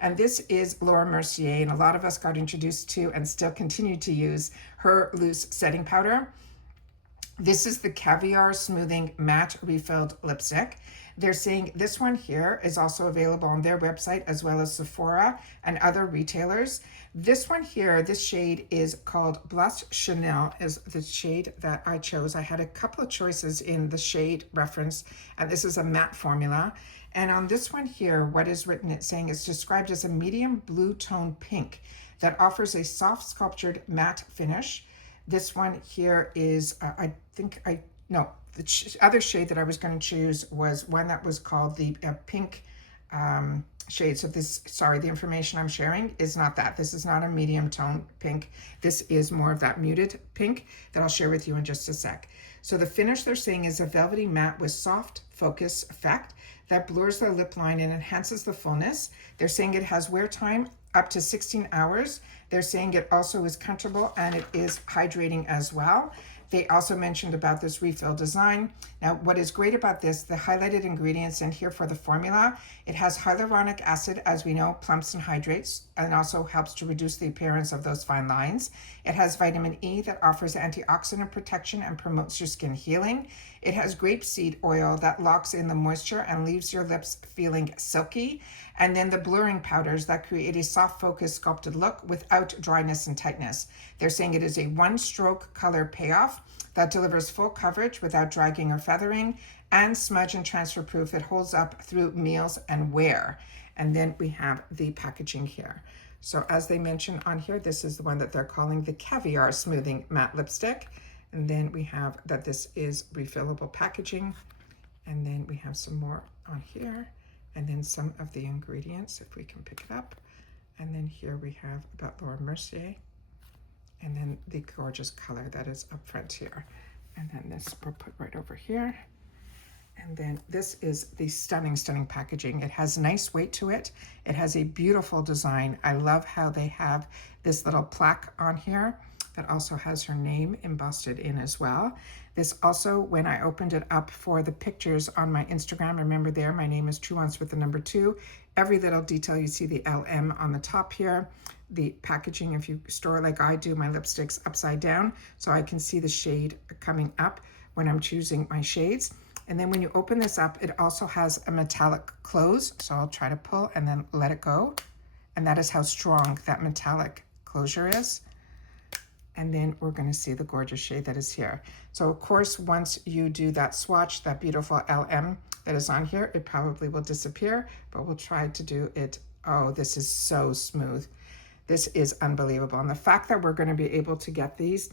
And this is Laura Mercier, and a lot of us got introduced to and still continue to use her loose setting powder. This is the Caviar Smoothing Matte Refilled Lipstick. They're saying this one here is also available on their website as well as Sephora and other retailers. This one here, this shade is called Blush Chanel, is the shade that I chose. I had a couple of choices in the shade reference, and this is a matte formula. And on this one here, what is written, it's saying it's described as a medium blue tone pink that offers a soft sculptured matte finish. This one here is, the other shade that I was going to choose was one that was called the pink shade. So the information I'm sharing is not that. This is not a medium tone pink. This is more of that muted pink that I'll share with you in just a sec. So the finish they're saying is a velvety matte with soft focus effect that blurs the lip line and enhances the fullness. They're saying it has wear time up to 16 hours. They're saying it also is comfortable and it is hydrating as well. They also mentioned about this refill design. Now, what is great about this, the highlighted ingredients in here for the formula, it has hyaluronic acid, as we know, plumps and hydrates, and also helps to reduce the appearance of those fine lines. It has vitamin E that offers antioxidant protection and promotes your skin healing. It has grapeseed oil that locks in the moisture and leaves your lips feeling silky. And then the blurring powders that create a soft focus sculpted look without dryness and tightness. They're saying it is a one-stroke color payoff that delivers full coverage without dragging or feathering, and smudge and transfer proof. It holds up through meals and wear. And then we have the packaging here. So as they mentioned on here, this is the one that they're calling the Caviar Smoothing Matte Lipstick. And then we have that this is refillable packaging. And then we have some more on here. And then some of the ingredients, if we can pick it up. And then here we have about Laura Mercier. And then the gorgeous color that is up front here. And then this we'll put right over here. And then this is the stunning, stunning packaging. It has nice weight to it. It has a beautiful design. I love how they have this little plaque on here that also has her name embossed in as well. This also, when I opened it up for the pictures on my Instagram, remember there, my name is Truewants with the number 2. Every little detail, you see the LM on the top here. The packaging, if you store like I do my lipsticks upside down, so I can see the shade coming up when I'm choosing my shades. And then when you open this up, it also has a metallic close. So I'll try to pull and then let it go. And that is how strong that metallic closure is. And then we're going to see the gorgeous shade that is here. So of course, once you do that swatch, that beautiful LM that is on here, it probably will disappear, but we'll try to do it. Oh, this is so smooth. This is unbelievable. And the fact that we're going to be able to get these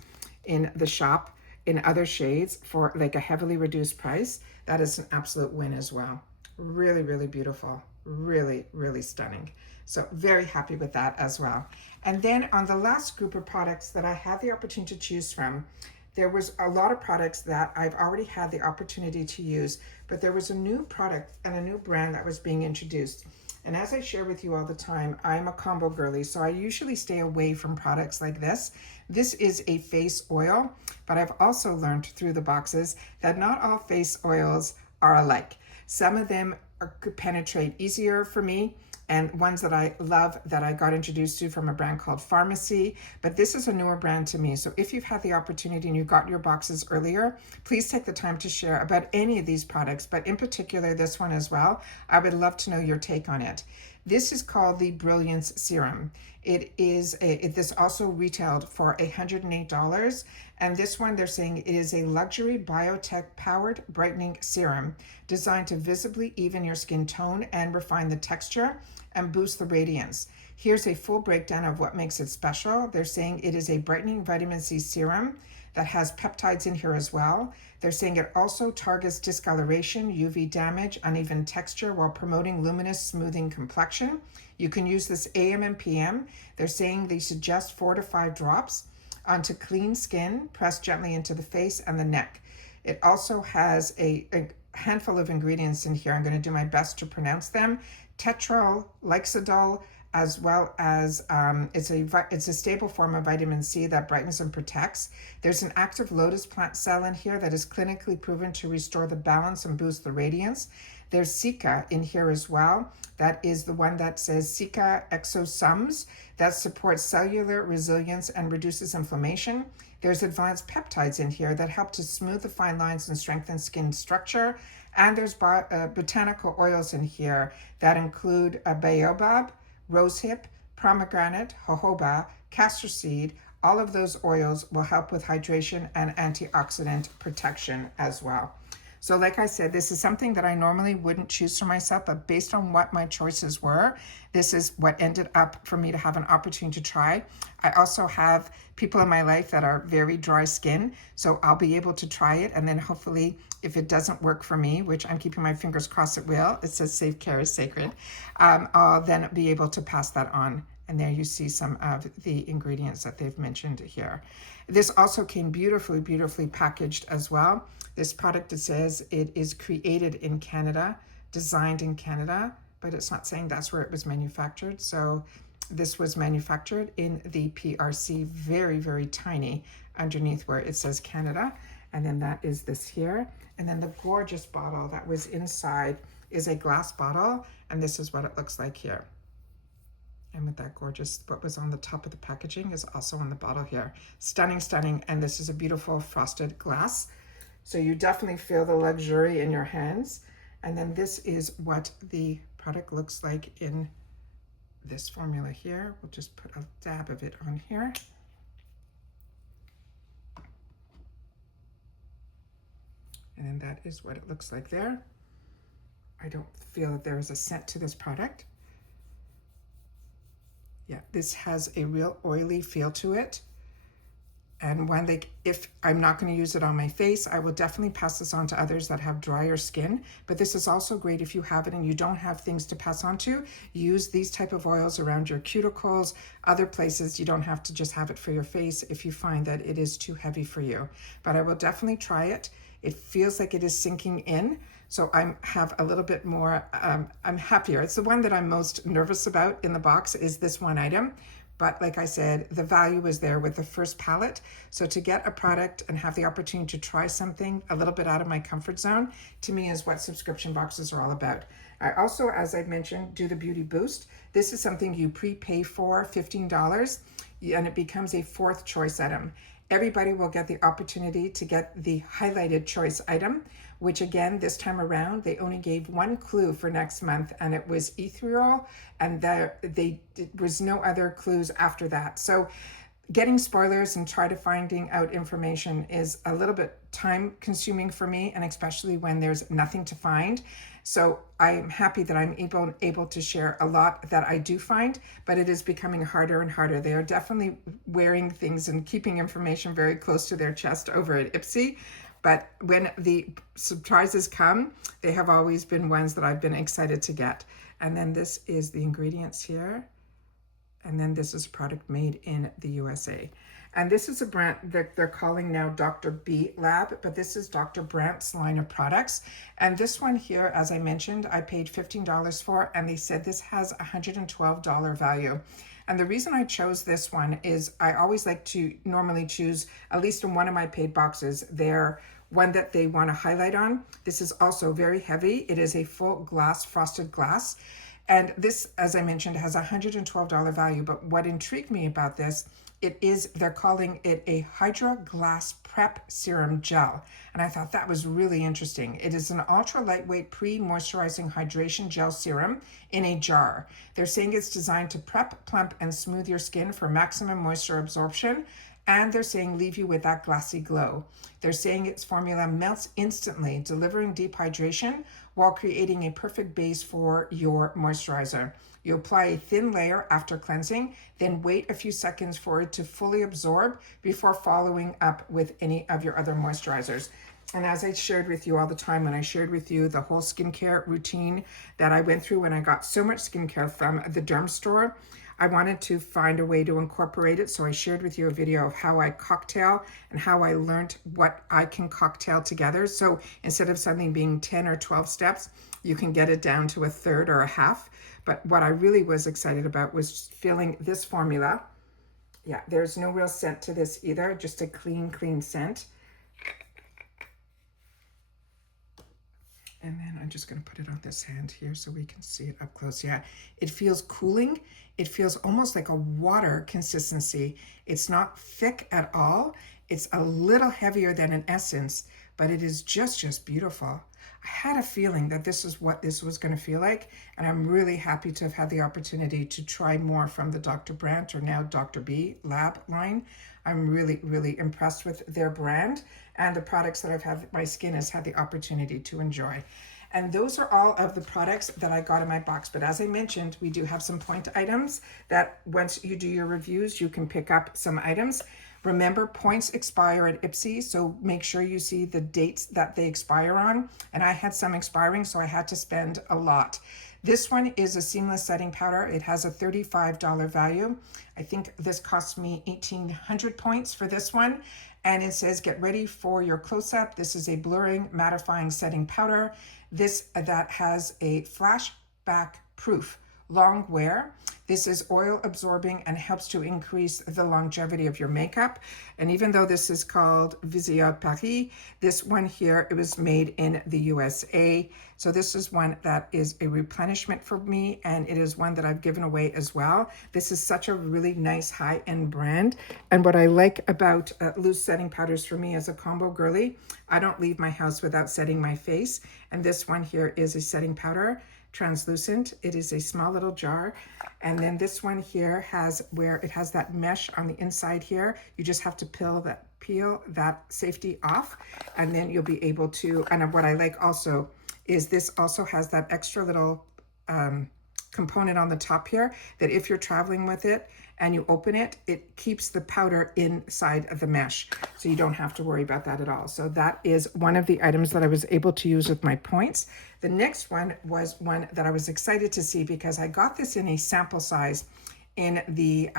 in the shop in other shades for like a heavily reduced price, that is an absolute win as well. Really, really beautiful. Really, really stunning. So very happy with that as well. And then on the last group of products that I had the opportunity to choose from, there was a lot of products that I've already had the opportunity to use, but there was a new product and a new brand that was being introduced. And as I share with you all the time, I'm a combo girly, so I usually stay away from products like this. This is a face oil, but I've also learned through the boxes that not all face oils are alike. Some of them could penetrate easier for me, and ones that I love that I got introduced to from a brand called Pharmacy, but this is a newer brand to me. So if you've had the opportunity and you got your boxes earlier, please take the time to share about any of these products, but in particular this one as well. I would love to know your take on it. This is called the Brilliance Serum. This also retailed for $108. And this one, they're saying it is a luxury biotech powered brightening serum designed to visibly even your skin tone and refine the texture and boost the radiance. Here's a full breakdown of what makes it special. They're saying it is a brightening vitamin C serum that has peptides in here as well. They're saying it also targets discoloration, UV damage, uneven texture while promoting luminous, smoothing complexion. You can use this AM and PM. They're saying they suggest 4 to 5 drops onto clean skin, pressed gently into the face and the neck. It also has a handful of ingredients in here. I'm going to do my best to pronounce them. Tetralixidol, as well as it's a stable form of vitamin C that brightens and protects. There's an active lotus plant cell in here that is clinically proven to restore the balance and boost the radiance. There's Cica in here as well. That is the one that says Cica exosums that supports cellular resilience and reduces inflammation. There's advanced peptides in here that help to smooth the fine lines and strengthen skin structure. And there's botanical oils in here that include a baobab, rosehip, pomegranate, jojoba, castor seed. All of those oils will help with hydration and antioxidant protection as well. So like I said, this is something that I normally wouldn't choose for myself, but based on what my choices were, this is what ended up for me to have an opportunity to try. I also have people in my life that are very dry skin, so I'll be able to try it, and then hopefully if it doesn't work for me, which I'm keeping my fingers crossed it will, it says safe care is sacred, I'll then be able to pass that on. And there you see some of the ingredients that they've mentioned here. This also came beautifully, beautifully packaged as well. This product, it says it is created in Canada, designed in Canada, but it's not saying that's where it was manufactured. So this was manufactured in the PRC, very, very tiny underneath where it says Canada. And then that is this here. And then the gorgeous bottle that was inside is a glass bottle. And this is what it looks like here. And with that gorgeous, what was on the top of the packaging is also on the bottle here. Stunning, stunning. And this is a beautiful frosted glass. So you definitely feel the luxury in your hands. And then this is what the product looks like in this formula here. We'll just put a dab of it on here. And then that is what it looks like there. I don't feel that there is a scent to this product. Yeah, this has a real oily feel to it. And when if I'm not going to use it on my face, I will definitely pass this on to others that have drier skin. But this is also great if you have it and you don't have things to pass on to. Use these type of oils around your cuticles, other places. You don't have to just have it for your face if you find that it is too heavy for you. But I will definitely try it. It feels like it is sinking in. So I have a little bit more, I'm happier. It's the one that I'm most nervous about in the box is this one item. But like I said, the value is there with the first palette. So to get a product and have the opportunity to try something a little bit out of my comfort zone, to me is what subscription boxes are all about. I also, as I've mentioned, do the Beauty Boost. This is something you prepay for, $15, and it becomes a fourth choice item. Everybody will get the opportunity to get the highlighted choice item, which again, this time around, they only gave one clue for next month, and it was ethereal, and there was no other clues after that. So getting spoilers and try to finding out information is a little bit time consuming for me, and especially when there's nothing to find. So I'm happy that I'm able to share a lot that I do find, but it is becoming harder and harder. They are definitely wearing things and keeping information very close to their chest over at IPSY. But when the surprises come, they have always been ones that I've been excited to get. And then this is the ingredients here. And then this is a product made in the USA. And this is a Brandt that they're calling now Dr. B Lab, but this is Dr. Brandt's line of products. And this one here, as I mentioned, I paid $15 for, and they said this has $112 value. And the reason I chose this one is I always like to normally choose, at least in one of my paid boxes, their one that they want to highlight on. This is also very heavy. It is a full glass, frosted glass. And this, as I mentioned, has $112 value. But what intrigued me about this, they're calling it a Hydra Glass Prep Serum Gel. And I thought that was really interesting. It is an ultra lightweight pre-moisturizing hydration gel serum in a jar. They're saying it's designed to prep, plump, and smooth your skin for maximum moisture absorption. And they're saying leave you with that glassy glow. They're saying its formula melts instantly, delivering deep hydration while creating a perfect base for your moisturizer. You apply a thin layer after cleansing, then wait a few seconds for it to fully absorb before following up with any of your other moisturizers. And as I shared with you all the time, when I shared with you the whole skincare routine that I went through when I got so much skincare from the derm store, I wanted to find a way to incorporate it. So I shared with you a video of how I cocktail and how I learned what I can cocktail together. So instead of something being 10 or 12 steps, you can get it down to a third or a half. But what I really was excited about was feeling this formula. Yeah, there's no real scent to this either, just a clean, clean scent. And then I'm just going to put it on this hand here so we can see it up close. Yeah, it feels cooling. It feels almost like a water consistency. It's not thick at all. It's a little heavier than an essence, but it is just beautiful. I had a feeling that this is what this was going to feel like, and I'm really happy to have had the opportunity to try more from the Dr. Brandt, or now Dr. B lab line. I'm really impressed with their brand and the products that I've had, my skin has had the opportunity to enjoy. And those are all of the products that I got in my box. But as I mentioned, we do have some point items that once you do your reviews, you can pick up some items. Remember, points expire at IPSY, so make sure you see the dates that they expire on. And I had some expiring, so I had to spend a lot. This one is a seamless setting powder. It has a $35 value. I think this cost me 1,800 points for this one. And it says, get ready for your close-up. This is a blurring, mattifying setting powder. This that has a flashback proof long wear. This is oil absorbing and helps to increase the longevity of your makeup. And even though this is called Visio Paris, this one here, it was made in the USA. So this is one that is a replenishment for me, and it is one that I've given away as well. This is such a really nice high-end brand. And what I like about loose setting powders for me as a combo girly, I don't leave my house without setting my face. And this one here is a setting powder, translucent. It is a small little jar. And then this one here has where it has that mesh on the inside here. You just have to peel that safety off, and then you'll be able to, and what I like also is this also has that extra little component on the top here that if you're traveling with it and you open it, it keeps the powder inside of the mesh. So you don't have to worry about that at all. So that is one of the items that I was able to use with my points. The next one was one that I was excited to see because I got this in a sample size in the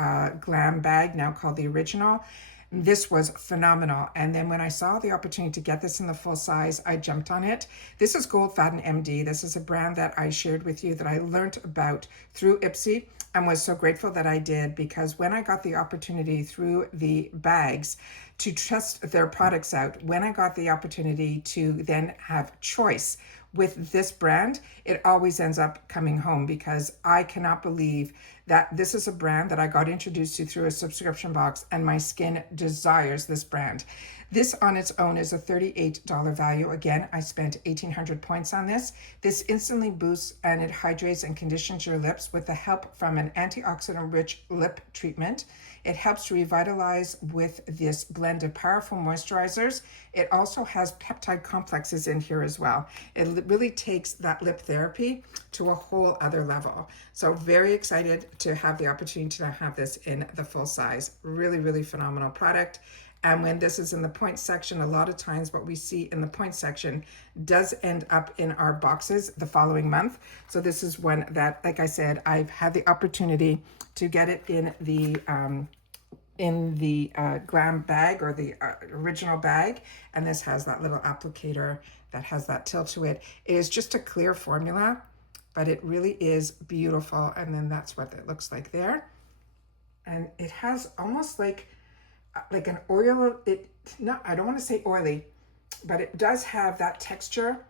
glam bag, now called the Original. This was phenomenal. And then when I saw the opportunity to get this in the full size, I jumped on it. This is Goldfaden MD. This is a brand that I shared with you that I learned about through IPSY and was so grateful that I did, because when I got the opportunity through the bags to test their products out, when I got the opportunity to then have choice with this brand, it always ends up coming home, because I cannot believe that this is a brand that I got introduced to through a subscription box, and my skin desires this brand. This on its own is a $38 value. Again, I spent 1,800 points on this. This instantly boosts and it hydrates and conditions your lips with the help from an antioxidant-rich lip treatment. It helps to revitalize with this blend of powerful moisturizers. It also has peptide complexes in here as well. It really takes that lip therapy to a whole other level. So very excited to have the opportunity to have this in the full size. Really phenomenal product. And when this is in the point section, a lot of times what we see in the point section does end up in our boxes the following month. So this is one that, like I said, I've had the opportunity to get it in the glam bag, or the original bag. And this has that little applicator that has that tilt to it. It is just a clear formula, but it really is beautiful. And then that's what it looks like there. And it has almost like an oil, I don't want to say oily, but it does have that texture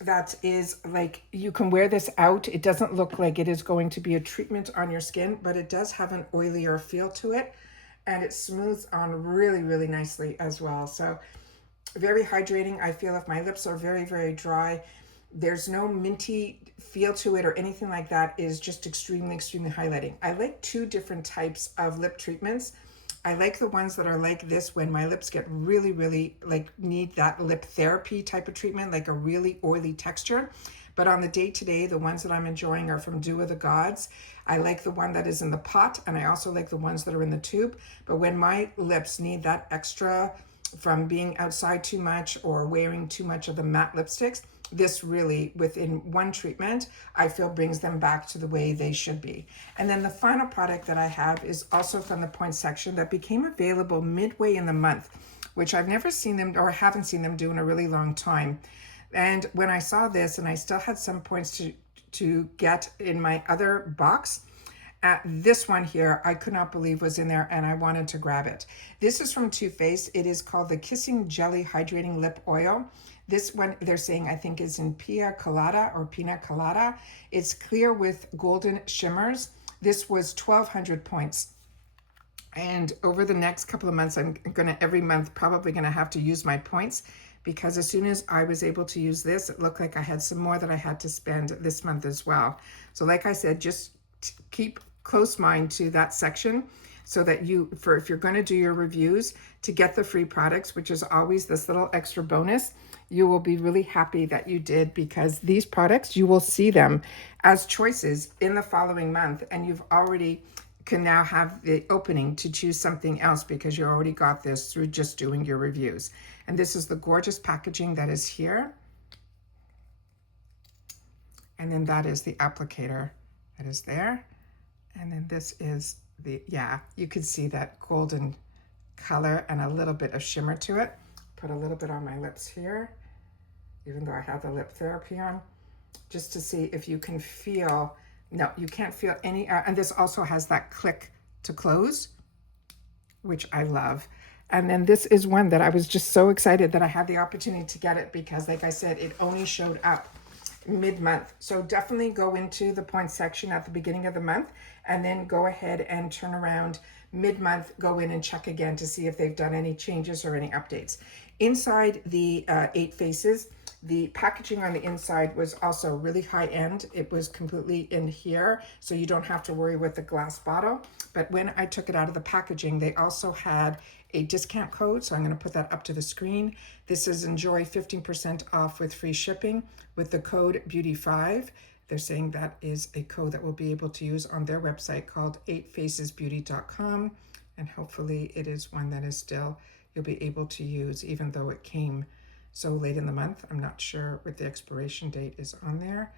that is like, you can wear this out. It doesn't look like it is going to be a treatment on your skin, but it does have an oilier feel to it, and it smooths on really nicely as well. So very hydrating. I feel if my lips are very dry, there's no minty feel to it or anything like that. It is just extremely highlighting. I like two different types of lip treatments. I like the ones that are like this when my lips get really like need that lip therapy type of treatment, like a really oily texture. But on the day-to-day, the ones that I'm enjoying are from Dew of the Gods. I like the one that is in the pot, and I also like the ones that are in the tube. But when my lips need that extra from being outside too much or wearing too much of the matte lipsticks. This really, within one treatment, I feel brings them back to the way they should be. And then the final product that I have is also from the point section that became available midway in the month, which I've never seen them or haven't seen them do in a really long time. And when I saw this, and I still had some points to get in my other box, this one here, I could not believe was in there, and I wanted to grab it. This is from Too Faced. It is called the Kissing Jelly Hydrating Lip Oil. This one, they're saying, I think is in Pina Colada or Pina Colada. It's clear with golden shimmers. This was 1,200 points. And over the next couple of months, I'm gonna, every month, probably gonna have to use my points, because as soon as I was able to use this, it looked like I had some more that I had to spend this month as well. So like I said, just keep close mind to that section so that if you're going to do your reviews, to get the free products, which is always this little extra bonus, you will be really happy that you did, because these products, you will see them as choices in the following month, and you've already can now have the opening to choose something else because you already got this through just doing your reviews. And this is the gorgeous packaging that is here. And then that is the applicator that is there. And then this is the, yeah, you can see that golden color and a little bit of shimmer to it. Put a little bit on my lips here, even though I have the lip therapy on, just to see if you can feel, no, you can't feel any, and this also has that click to close, which I love. And then this is one that I was just so excited that I had the opportunity to get it, because like I said, it only showed up mid-month. So definitely go into the points section at the beginning of the month, and then go ahead and turn around mid-month, go in and check again to see if they've done any changes or any updates. Inside the 8 Faces, the packaging on the inside was also really high end. It was completely in here, so you don't have to worry with the glass bottle. But when I took it out of the packaging, they also had a discount code, so I'm going to put that up to the screen. This is enjoy 15% off with free shipping with the code BEAUTY5. They're saying that is a code that we'll be able to use on their website called 8facesbeauty.com, and hopefully it is one that is still you'll be able to use, even though it came so late in the month. I'm not sure what the expiration date is on there.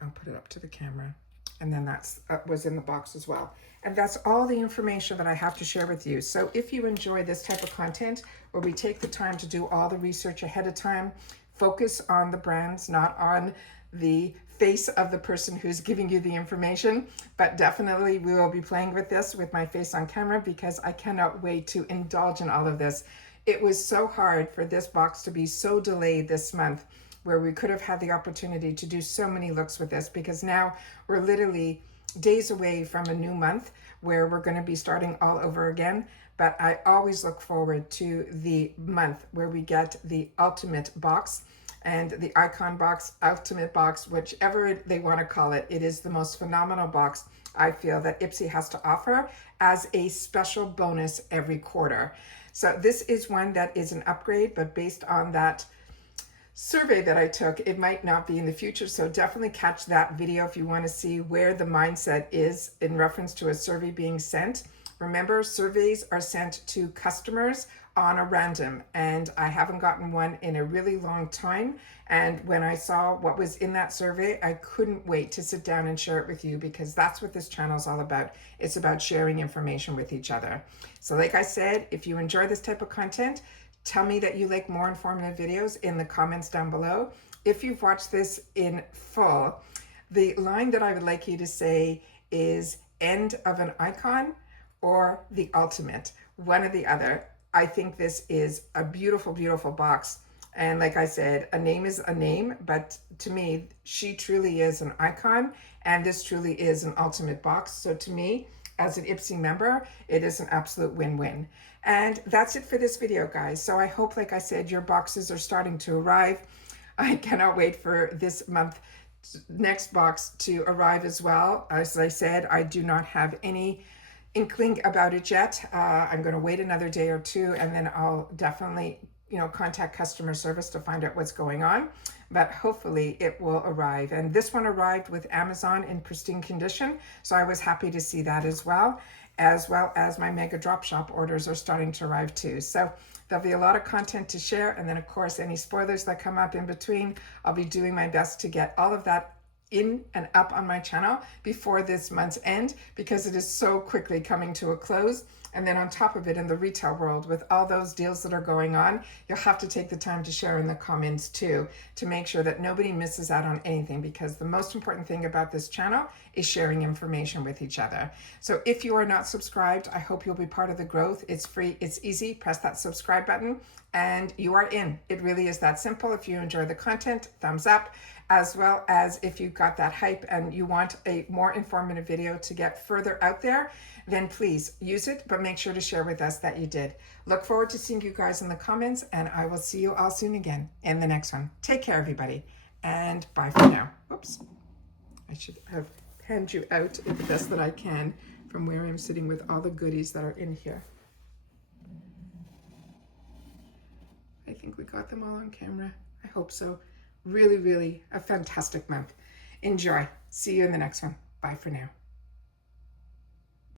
I'll put it up to the camera. And then that's was in the box as well. And that's all the information that I have to share with you. So if you enjoy this type of content, where we take the time to do all the research ahead of time, focus on the brands, not on the face of the person who's giving you the information, but definitely we will be playing with this with my face on camera, because I cannot wait to indulge in all of this. It was so hard for this box to be so delayed this month, where we could have had the opportunity to do so many looks with this, because now we're literally days away from a new month where we're going to be starting all over again. But I always look forward to the month where we get the ultimate box and the icon box, ultimate box, whichever they want to call it. It is the most phenomenal box I feel that IPSY has to offer as a special bonus every quarter. So this is one that is an upgrade, but based on that survey that I took, it might not be in the future. So definitely catch that video if you want to see where the mindset is in reference to a survey being sent. Remember, surveys are sent to customers on a random, and I haven't gotten one in a really long time. And when I saw what was in that survey, I couldn't wait to sit down and share it with you, because that's what this channel is all about. It's about sharing information with each other. So like I said, if you enjoy this type of content, tell me that you like more informative videos in the comments down below. If you've watched this in full, the line that I would like you to say is end of an icon or the ultimate, one or the other. I think this is a beautiful, beautiful box. And like I said, a name is a name, but to me, she truly is an icon, and this truly is an ultimate box. So to me, as an IPSY member, it is an absolute win-win. And that's it for this video, guys. So I hope, like I said, your boxes are starting to arrive. I cannot wait for this month, next box to arrive as well. As I said, I do not have any inkling about it yet. I'm going to wait another day or two, and then I'll definitely, contact customer service to find out what's going on. but hopefully it will arrive. And this one arrived with Amazon in pristine condition, so I was happy to see that as well as my mega drop shop orders are starting to arrive too. So there'll be a lot of content to share, and then of course any spoilers that come up in between, I'll be doing my best to get all of that in and up on my channel before this month's end, because it is so quickly coming to a close. And then on top of it, in the retail world, with all those deals that are going on, you'll have to take the time to share in the comments too, to make sure that nobody misses out on anything, because the most important thing about this channel is sharing information with each other. So if you are not subscribed, I hope you'll be part of the growth. It's free, it's easy. Press that subscribe button and you are in. It really is that simple. If you enjoy the content, thumbs up, as well as if you've got that hype and you want a more informative video to get further out there, then please use it, but make sure to share with us that you did. Look forward to seeing you guys in the comments, and I will see you all soon again in the next one. Take care, everybody, and bye for now. Oops. I should have panned you out the best that I can from where I'm sitting with all the goodies that are in here. I think we got them all on camera. I hope so. Really, really a fantastic month. Enjoy. See you in the next one. Bye for now.